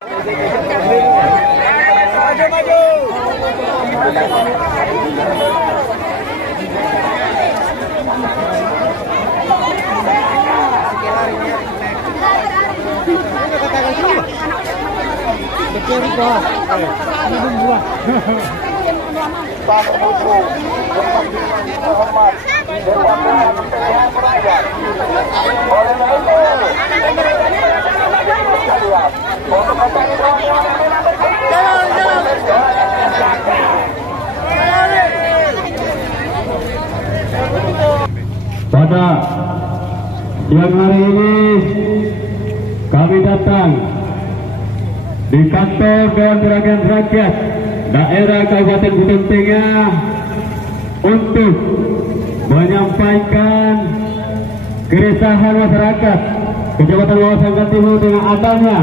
Pada siang hari ini kami datang di kantor Dewan Perwakilan Rakyat daerah Kabupaten Buton Tengah untuk menyampaikan keresahan masyarakat Kecamatan Wawasangka Timur dengan adanya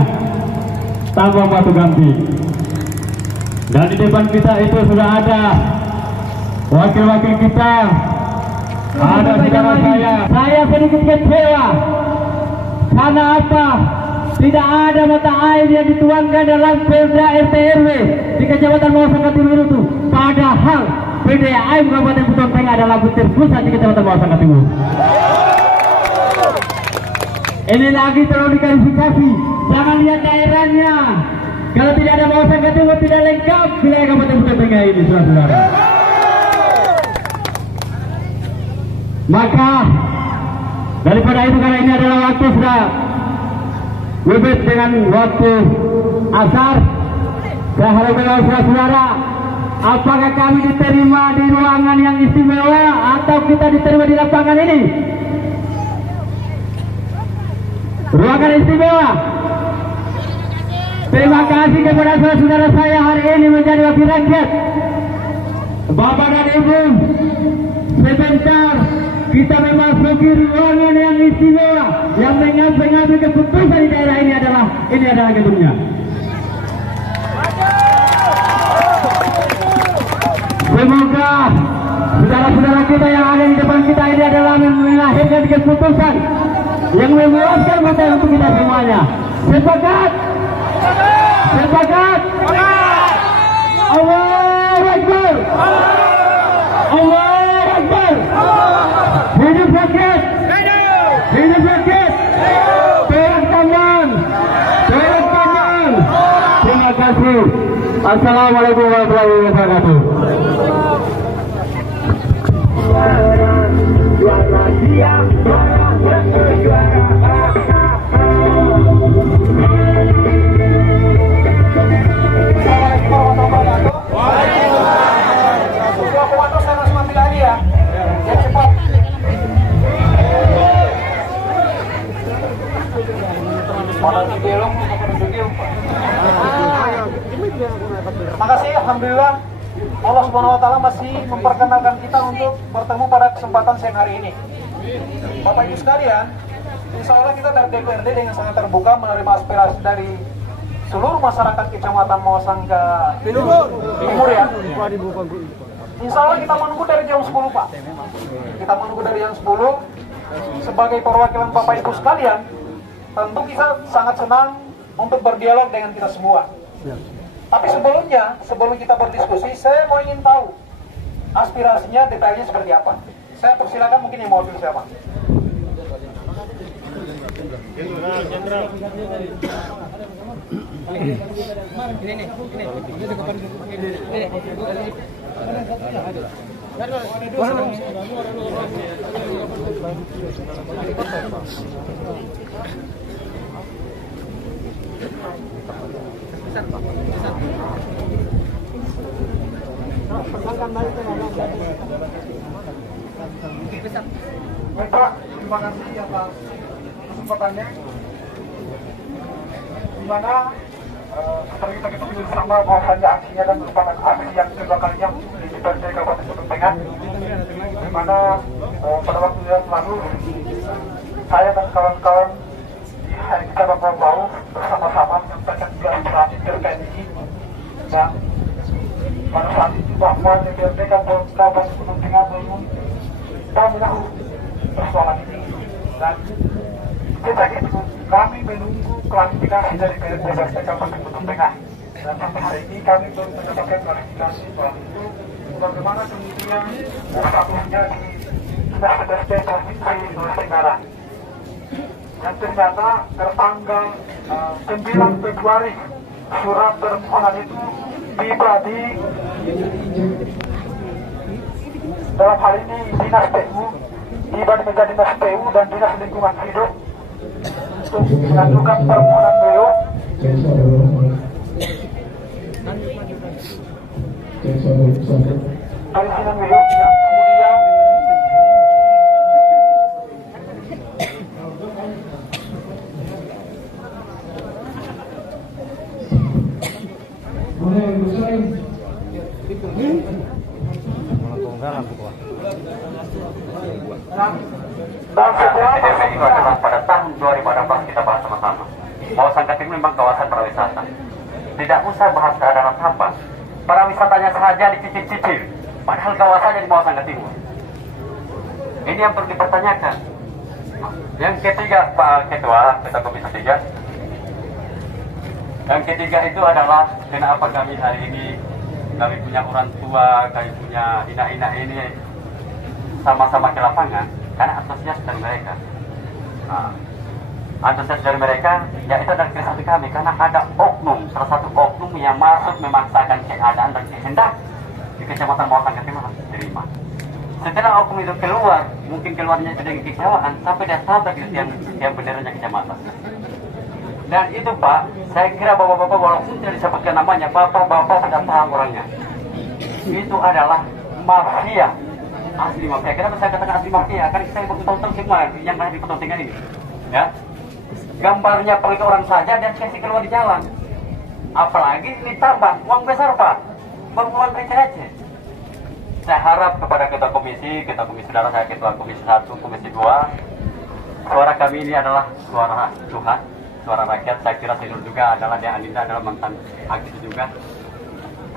tambang batu ganti. Dan di depan kita itu sudah ada wakil-wakil kita. Ada saudara saya sedikit kecewa karena apa? Tidak ada mata air yang dituangkan dalam Perda RT RW di Kecamatan Wawasangka Timur itu. Padahal PDAM Kabupaten Buton Tengah adalah butir pusat di Kecamatan Wawasangka Timur. Ini lagi terlalu diklarifikasi. Jangan lihat daerahnya. Kalau tidak ada Wawasangka Timur tidak lengkap wilayah Kabupaten Buton Tengah ini, saudara-saudara. Maka daripada itu, karena ini adalah waktu sudah wibet dengan waktu asar, saya harap saudara-saudara, apakah kami diterima di ruangan yang istimewa atau kita diterima di lapangan ini? Ruangan istimewa. Terima kasih kepada saudara-saudara saya hari ini menjadi wakil rakyat. Bapak dan Ibu, sebentar kita memasuki ruangan yang istimewa yang mengambil keputusan di daerah ini adalah gedungnya. Semoga saudara-saudara kita yang ada di depan kita ini adalah melahirkan keputusan yang memuaskan mata untuk kita semuanya. Sepakat? Sepakat? Allahu Akbar! Allahu Akbar! Hidup rakyat! Hidup rakyat! Perak tangan! Perak tangan! Terima kasih. Assalamualaikum warahmatullahi wabarakatuh. Juara siap, juara. Makasih, alhamdulillah Allah Subhanahu wa taala masih memperkenalkan kita untuk bertemu pada kesempatan siang hari ini. Bapak Ibu sekalian, insya Allah kita dari DPRD dengan sangat terbuka menerima aspirasi dari seluruh masyarakat Kecamatan Wawasangka Timur ya. Insya Allah kita menunggu dari jam 10 Pak. Kita menunggu dari jam 10 sebagai perwakilan Bapak Ibu sekalian. Tentu kita sangat senang untuk berdialog dengan kita semua. Tapi sebelum kita berdiskusi, saya mau ingin tahu aspirasinya, detailnya seperti apa. Saya persilakan mungkin yang mau wakil siapa. Bapak, terima kasih atas kesempatannya. Dimana seperti kita ketahui bersama bahwasanya aksinya dan merupakan aksi yang kedua kalinya di DPRD Kabupaten Buton Tengah. Dimana pada waktu yang lalu saya dan kawan-kawan di Kecamatan Bau bersama-sama menyampaikan juga aspirasi terkait ini. Dan pada saat itu bahwa DPRD Kabupaten Buton Tengah belum tahu persoalan ini, dan sejak itu kami menunggu klarifikasi dari PSDK Kabupaten Butuh Tengah. Dan sampai hari ini kami belum mendapatkan klarifikasi soal itu. Bagaimana kemudian statusnya di Dinas PSD Provinsi Sulawesi Tenggara. Dan ternyata tertanggal 9 Februari surat permohonan itu tiba di dalam hal ini Dinas PU, tiba di meja Dinas PU dan Dinas Lingkungan Hidup untuk mengajukan permohonan beliau. Perizinan beliau yang kemudian DPI itu adalah pada tahun 2016 kita bahas sama-sama bahwa Sangka Timur memang kawasan pariwisata. Tidak usah bahas keadaan apa, pariwisatanya saja dicicil-cicil, padahal kawasannya di bawah Sangka Timur. Ini yang perlu dipertanyakan. Yang ketiga, Pak Ketua Komisi 3. Yang ketiga itu adalah kenapa kami hari ini, kami punya orang tua, kami punya ina-ina ini sama-sama ke lapangan, karena antusias dari mereka. Antusias dari mereka, ya itu adalah kreasi kami, karena ada oknum, salah satu oknum yang masuk memaksakan keadaan dan kehendak di Kecamatan Bawah Sangka Timur harus diterima. Setelah oknum itu keluar, mungkin keluarnya itu dengan kekecewaan, sampai dia tabrak di yang benderanya kecamatan. Dan itu Pak, saya kira bapak-bapak walaupun tidak disebutkan namanya, bapak-bapak sudah paham orangnya. Itu adalah mafia. Asli mafia. Kenapa saya katakan asli mafia? Karena saya tahu semua yang ada di kepentingan ini. Ya, gambarnya pakai orang saja dan kasih keluar di jalan. Apalagi ditambah uang besar Pak, baru uang receh. Saya harap kepada ketua komisi saudara saya ketua komisi 1, komisi 2, suara kami ini adalah suara Tuhan, suara rakyat. Saya kira Sinur juga adalah dia Anindra adalah mantan aktivis juga.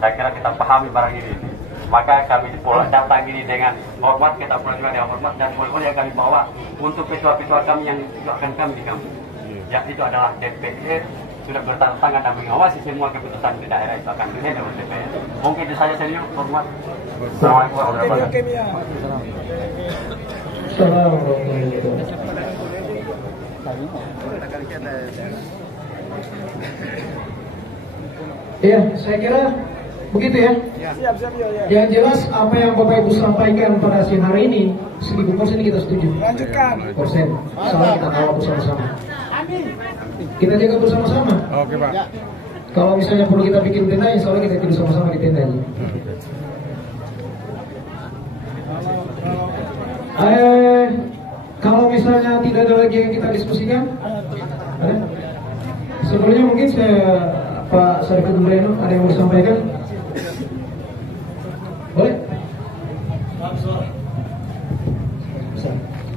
Saya kira kita pahami barang ini. Maka kami datang ini dengan hormat, kita pulang juga dengan hormat, dan oleh yang kami bawa untuk ketua-ketua kami yang juga akan kami di kampung. Ya, itu adalah DPR sudah bertantangan dan mengawasi semua keputusan di daerah itu akan dilihat oleh DPR. Mungkin itu saja senior, hormat. Assalamualaikum warahmatullahi wabarakatuh. Ya, saya kira begitu ya. siap ya. Yang jelas apa yang Bapak Ibu sampaikan pada siang hari ini 1000% kita setuju. Lanjutkan. Persen. Salah kita kawal bersama-sama. Kita jaga bersama-sama. Oke Pak. Kalau misalnya perlu kita bikin tenda, insya Allah kita bikin sama-sama di tenda ini. Kalau misalnya tidak ada lagi yang kita diskusikan, ada? Sebelumnya mungkin Pak Sarifudin Umreno ada yang mau disampaikan? Boleh?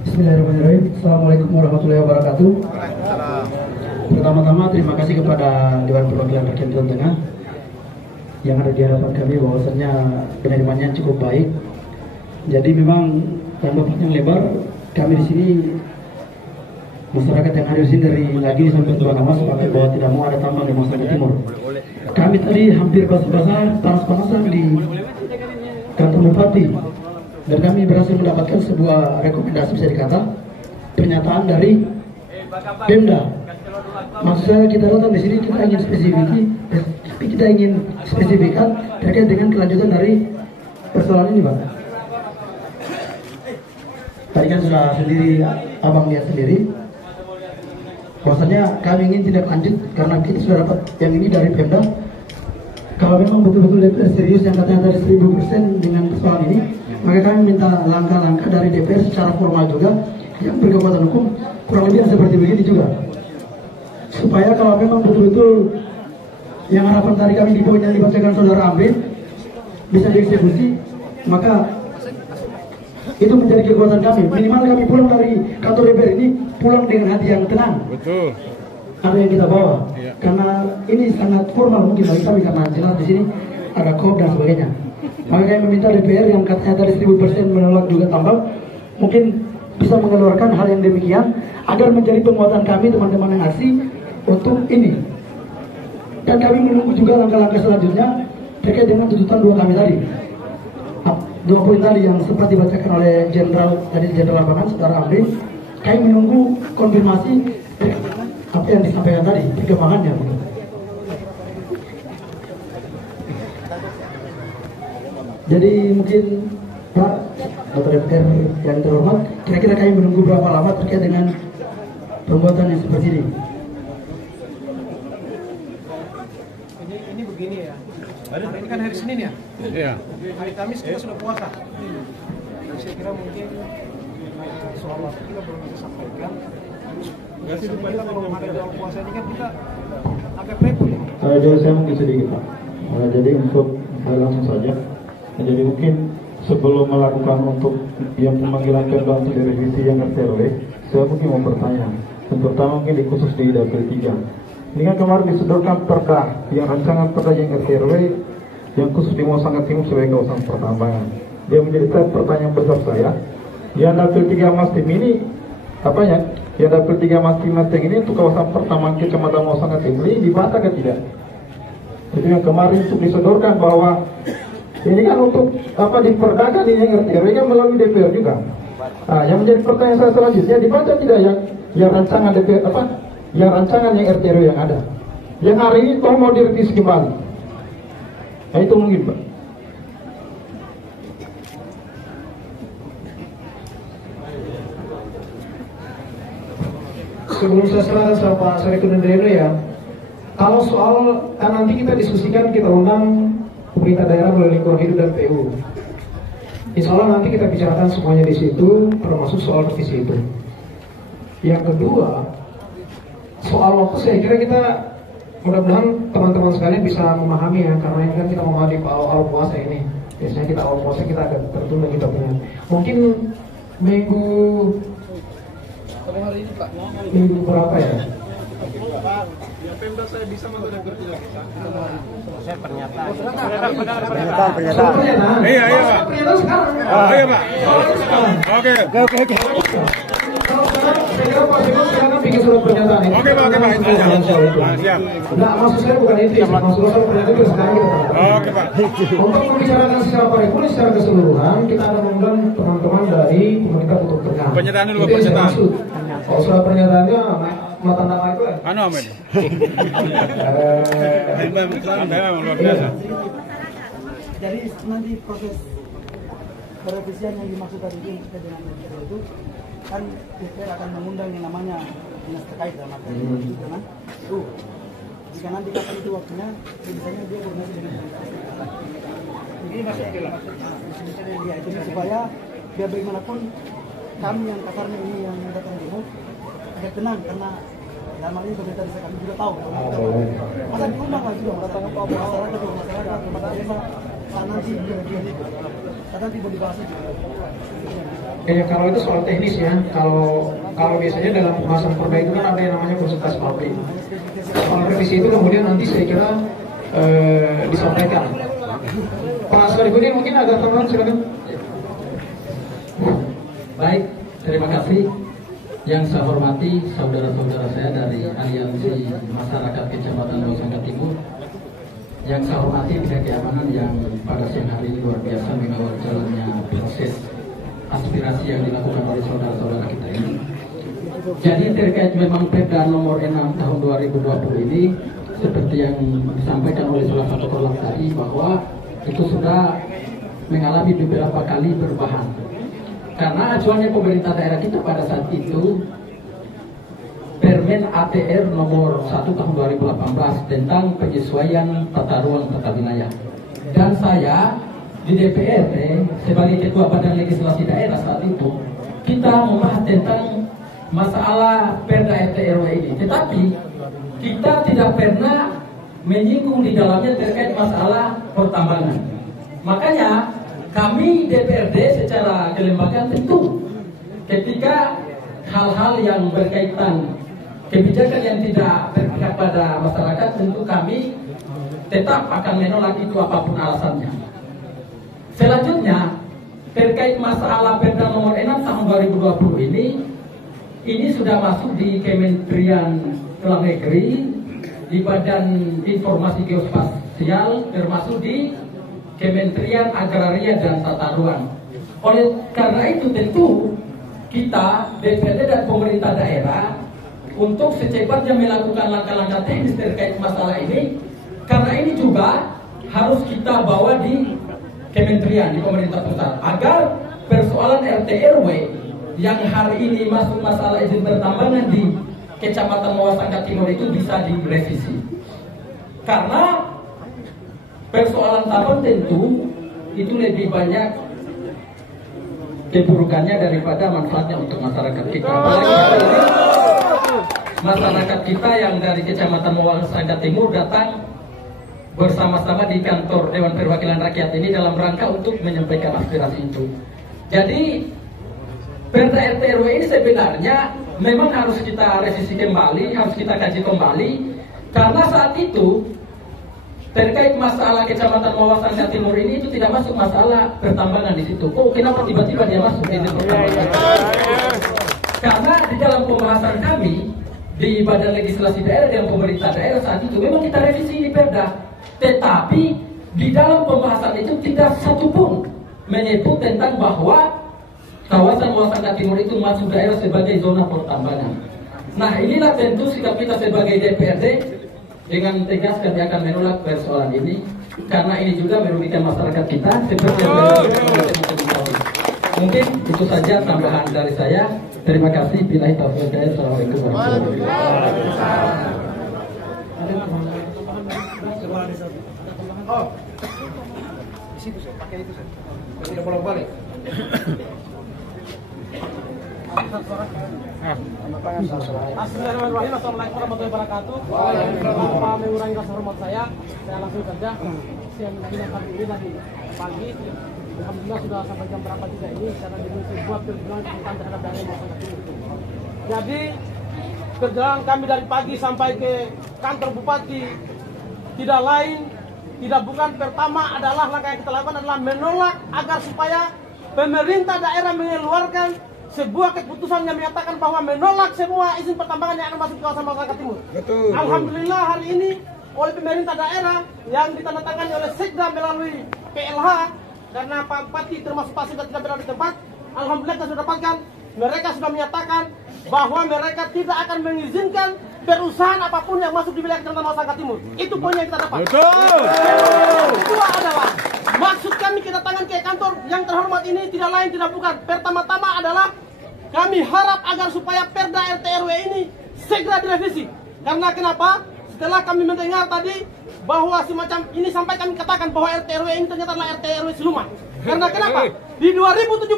Bismillahirrahmanirrahim. Assalamualaikum warahmatullahi wabarakatuh. Pertama-tama terima kasih kepada Dewan Perwakilan Rakyat Butuh Tengah yang ada di hadapan kami, bahwasannya penerimaannya cukup baik. Jadi memang tanpa panjang lebar, kami di sini masyarakat yang hadir di sini dari Lagi sampai Tuanamas sepakat bahwa tidak mau ada tambang di Sangka Timur. Kami tadi hampir basah-basah, panas-panasan di kantor Bupati, dan kami berhasil mendapatkan sebuah rekomendasi, bisa dikata pernyataan dari Pemda. Maksud saya kita datang di sini kita ingin spesifikkan terkait dengan kelanjutan dari persoalan ini, Pak. Tadi kan sudah sendiri abang lihat sendiri, bahwasanya kami ingin tindak lanjut karena kita sudah dapat yang ini dari Pemda. Kalau memang betul-betul DPR serius yang katanya tadi 1000% dengan persoalan ini, maka kami minta langkah-langkah dari DPR secara formal juga yang berkekuatan hukum kurang lebih seperti begini juga, supaya kalau memang betul-betul yang harapan tadi kami di poin yang dibacakan saudara Amrin bisa dieksekusi, maka itu menjadi kekuatan kami. Minimal kami pulang dari kantor DPR ini pulang dengan hati yang tenang. Betul. Apa yang kita bawa, karena ini sangat formal mungkin bagi kami, karena jelas di sini ada KOP dan sebagainya. Maka kami meminta DPR yang katanya tadi 1000% menolak juga tambang, mungkin bisa mengeluarkan hal yang demikian agar menjadi penguatan kami teman-teman yang aksi untuk ini. Dan kami menunggu juga langkah-langkah selanjutnya terkait dengan tuntutan dua kami tadi. Dua poin tadi yang sempat dibacakan oleh Jenderal Lapangan Saudara Amri. Kami menunggu konfirmasi apa yang disampaikan tadi, perkembangannya. Jadi mungkin Pak Dr. DPR yang terhormat, kira-kira kami menunggu berapa lama terkait dengan perbuatan yang seperti ini? Ini begini ya. Hari ini kan hari Senin ya? Iya. Hari Kamis kita sudah puasa. Dan saya kira mungkin soal waktu kita belum bisa sampaikan. Biasanya kita kalau ada soal puasa ini kan kita agak repot ya. Jadi saya mungkin sedikit Pak. Jadi untuk langsung saja. Jadi mungkin sebelum melakukan untuk yang pemanggilan Pemda untuk direvisi yang RT/RW, saya mungkin mau bertanya. Yang pertama mungkin di khusus di Dapil 3. Ini kan kemarin disodorkan perda, yang rancangan perda yang RT/RW yang khusus di Sangat Timur sebagai kawasan pertambangan. Dia menjadi pertanyaan besar saya. Yang Dapil 3 Mastim ini apanya? Yang Dapil 3 Mastim ini untuk kawasan pertambangan Kecamatan Sangat Timur ini dibantah atau tidak? Itu yang kemarin untuk disodorkan bahwa ini kan untuk apa diperdakan ini yang RT/RW kan melalui DPR juga. Nah, yang menjadi pertanyaan saya selanjutnya dibaca tidak yang rancangan DPR apa? Yang rancangan yang RT/RW yang ada. Yang hari ini toh mau direvisi kembali. Nah, itu mungkin Pak. Sebelum saya serahkan sama Pak Sarikun Hendreno ya, kalau soal kan nanti kita diskusikan, kita undang pemerintah daerah melalui lingkungan hidup dan PU. Insya Allah nanti kita bicarakan semuanya di situ, termasuk soal revisi itu. Yang kedua, soal waktu saya kira kita mudah-mudahan teman-teman sekalian bisa memahami ya, karena ini kan kita memahami awal puasa ini. Biasanya kita awal puasa kita agak tertunda kita punya. Mungkin minggu berapa ya? Pak, ya Pemda saya bisa masuk Dapil 3 kita. Saya pernyataan. Iya, Pak. Pernyataan sekarang. Iya, Pak. Oke. Saya kira Pak Siko sekarang bikin surat pernyataan itu. Oke, Pak. Itu aja. Siap. Nah, maksud saya bukan itu, maksud saya pernyataan itu sekarang kita. Oke, Pak. Untuk membicarakan secara paripurna secara keseluruhan, kita akan mengundang teman-teman dari pemerintah untuk tengah. Pernyataan dulu, Itu yang saya pernyataan. maksud. Kalau surat pernyataannya, mata nama itu kan? Anu, Amin. Luar biasa. Jadi nanti proses perevisian yang dimaksud tadi itu dengan itu kan DPR akan mengundang yang namanya dinas terkait dalam arti itu dengan itu. Jika nanti kapan itu waktunya, misalnya dia koordinasi dengan pemerintah. Ini maksudnya dia itu supaya biar bagaimanapun kami yang kasarnya ini yang datang demo agak tenang karena dalam hal ini pemerintah desa kami juga tahu. Masa diundang lagi dong, datang ke masyarakat, kepada desa, nanti mau dibahas itu. Ya, kalau itu soal teknis ya, kalau biasanya dalam pembahasan perda itu kan ada yang namanya konsultasi publik. Soal revisi itu kemudian nanti saya kira disampaikan. Pak Sarikudin mungkin agak tenang silakan. Baik, terima kasih. Yang saya hormati saudara-saudara saya dari Aliansi Masyarakat Kecamatan Sangat Timur. Yang saya hormati pihak keamanan yang pada siang hari ini luar biasa mengawal jalannya proses aspirasi yang dilakukan oleh saudara-saudara kita ini. Jadi terkait memang Perda nomor 6 tahun 2020 ini seperti yang disampaikan oleh salah satu kolab tadi bahwa itu sudah mengalami beberapa kali perubahan. Karena acuannya pemerintah daerah kita pada saat itu Permen ATR nomor 1 tahun 2018 tentang penyesuaian tata ruang tata wilayah. Dan saya di DPRD sebagai ketua badan legislasi daerah saat itu kita membahas tentang masalah Perda RT/RW ini. Tetapi kita tidak pernah menyinggung di dalamnya terkait masalah pertambangan. Makanya kami DPRD secara kelembagaan tentu ketika hal-hal yang berkaitan kebijakan yang tidak berpihak pada masyarakat tentu kami tetap akan menolak itu apapun alasannya. Selanjutnya terkait masalah Perda nomor 6 tahun 2020 ini sudah masuk di Kementerian Luar Negeri, di Badan Informasi Geospasial, termasuk di Kementerian Agraria dan Tata Ruang. Oleh karena itu tentu kita DPRD dan pemerintah daerah untuk secepatnya melakukan langkah-langkah teknis terkait masalah ini, karena ini juga harus kita bawa di kementerian, di pemerintah pusat, agar persoalan RT RW yang hari ini masuk masalah izin pertambangan di Kecamatan Mawasangka Timur itu bisa direvisi. Karena persoalan tambang tentu itu lebih banyak keburukannya daripada manfaatnya untuk masyarakat kita. Apalagi masyarakat kita yang dari Kecamatan Mawasangka Timur datang bersama-sama di kantor Dewan Perwakilan Rakyat ini dalam rangka untuk menyampaikan aspirasi itu. Jadi Perda RT RW ini sebenarnya memang harus kita revisi kembali, harus kita kaji kembali, karena saat itu terkait masalah Kecamatan Mawasangka Timur ini itu tidak masuk masalah pertambangan di situ. Oh, kenapa tiba-tiba dia masuk di pertambangan? Karena di dalam pembahasan kami di Badan Legislasi Daerah dan pemerintah daerah saat itu memang kita revisi di Perda, tetapi di dalam pembahasan itu tidak satupun menyebut tentang bahwa kawasan Mawasangka Timur itu masuk daerah sebagai zona pertambangan. Nah, inilah tentu sikap kita sebagai DPRD. Dengan tegas kami akan menolak persoalan ini, karena ini juga merugikan masyarakat kita seperti yang mungkin itu saja tambahan dari saya. Terima kasih. Billahi taufiq wal hidayah. Assalamualaikum warahmatullahi wabarakatuh. Oh, di situ saya pakai itu saya. Tidak bolak balik. Bismillahirrahmanirrahim. Assalamualaikum warahmatullahi wabarakatuh. Tanpa mengurangi rasa hormat saya langsung kerja. Siang ini tadi pagi. Alhamdulillah sudah sampai jam berapa juga ini karena dimulai buat perjuangan tentang terhadap daerah Mawasangka Timur. Jadi perjalanan kami dari pagi sampai ke kantor bupati tidak lain, tidak bukan, pertama adalah langkah yang kita lakukan adalah menolak agar supaya pemerintah daerah mengeluarkan sebuah keputusan yang menyatakan bahwa menolak semua izin pertambangan yang akan masuk ke kawasan Mawasangka Timur. Betul. Alhamdulillah hari ini oleh pemerintah daerah yang ditandatangani oleh Sekda melalui PLH, karena Pak Bupati termasuk Pak Sekda tidak berada di tempat. Alhamdulillah kita sudah dapatkan, mereka sudah menyatakan bahwa mereka tidak akan mengizinkan perusahaan apapun yang masuk di wilayah Kecamatan Mawasangka Timur. Itu poin yang kita dapat. Betul. Yang kedua adalah maksud kami kedatangan ke kantor yang terhormat ini tidak lain tidak bukan. Pertama-tama adalah kami harap agar supaya Perda RT RW ini segera direvisi. Karena kenapa? Setelah kami mendengar tadi bahwa semacam ini sampai kami katakan bahwa RT RW ini ternyata adalah RT RW siluman. Karena kenapa? Di 2017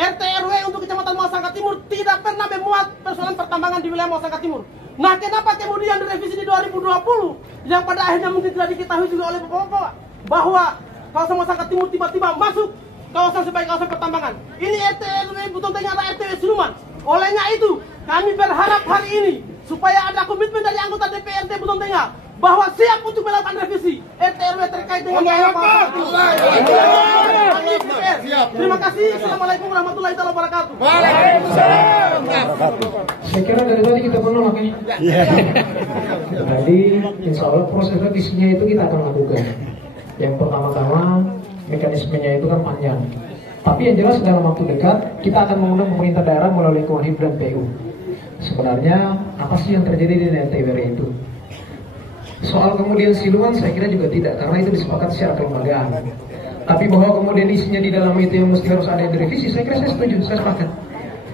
RT RW untuk Kecamatan Mawasangka Timur tidak pernah memuat persoalan pertambangan di wilayah Mawasangka Timur. Nah, kenapa kemudian direvisi di 2020 yang pada akhirnya mungkin tidak diketahui juga oleh Bapak bahwa kawasan Mawasangka Timur tiba-tiba masuk kawasan sebagai kawasan pertambangan. Ini RT RW Buton Tengah adalah RT RW siluman. Olehnya itu, kami berharap hari ini supaya ada komitmen dari anggota DPRD Buton Tengah bahwa siap untuk melakukan revisi RT RW terkait dengan Mawasangka Timur. Terima kasih. Assalamualaikum warahmatullahi wabarakatuh. Waalaikumsalam. Saya kira dari tadi kita menolak ya. Jadi insya Allah proses revisinya itu kita akan lakukan. Yang pertama-tama mekanismenya itu kan panjang. Tapi yang jelas dalam waktu dekat kita akan mengundang pemerintah daerah melalui Kohib dan PU. Sebenarnya apa sih yang terjadi di RT-RW itu? Soal kemudian siluman saya kira juga tidak, karena itu disepakati secara kelembagaan. Tapi bahwa kemudian isinya di dalam itu yang mesti harus ada yang direvisi, saya kira saya setuju, saya sepakat.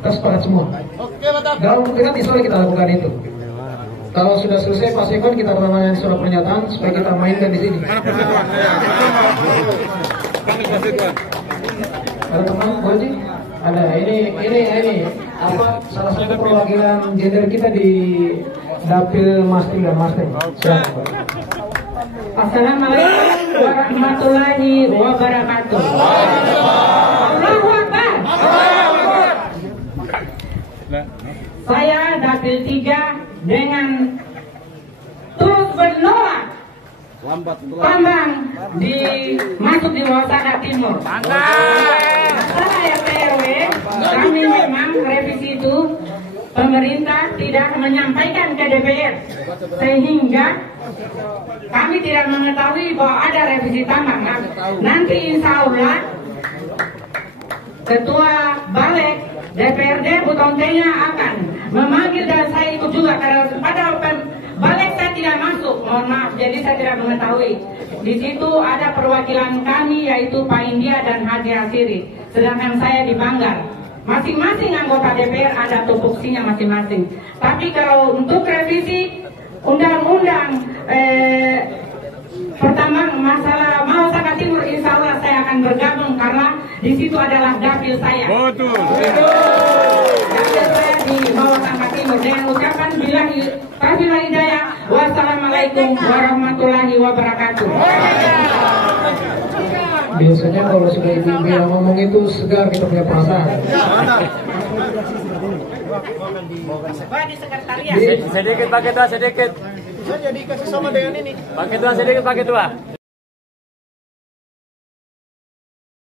Kita sepakat semua. Dalam waktu dekat insya Allah kita lakukan itu. Kalau sudah selesai Pak Sekon kita pertanyaan surat pernyataan supaya kita mainkan di sini. Ada teman Boji? Ada. Ini apa? Salah satu perwakilan gender kita di Dapil Masting dan Masting. Assalamualaikum warahmatullahi wabarakatuh. Allahu Akbar. Saya Dapil 3 dengan terus menolak tambang masuk di Mawasangka Timur. Masalah RT RW kami memang revisi itu pemerintah tidak menyampaikan ke DPR, sehingga kami tidak mengetahui bahwa ada revisi tambang. Nah, nanti insya Allah Ketua Balik DPRD Butontenya akan memanggil, dan saya ikut juga karena pada Balik saya tidak masuk, mohon maaf, jadi saya tidak mengetahui. Di situ ada perwakilan kami yaitu Pak India dan Haji Asiri, sedangkan saya di Banggar. Masing-masing anggota DPR ada tupoksinya masing-masing. Tapi kalau untuk revisi undang-undang pertambang masalah Mahasiswa Timur, insya Allah saya akan bergabung karena di situ adalah dapil saya. Betul. Dapil saya di Mahasiswa Timur. Dengan ucapan bilang hidayah. Wassalamualaikum warahmatullahi wabarakatuh. Biasanya kalau sudah ibu yang ngomong itu segar, kita punya perasaan. Pak di sekretariat. Sedikit Pak Ketua, sedikit. Bisa jadi kasih sama dengan ini. Pak Ketua sedikit, Pak Ketua.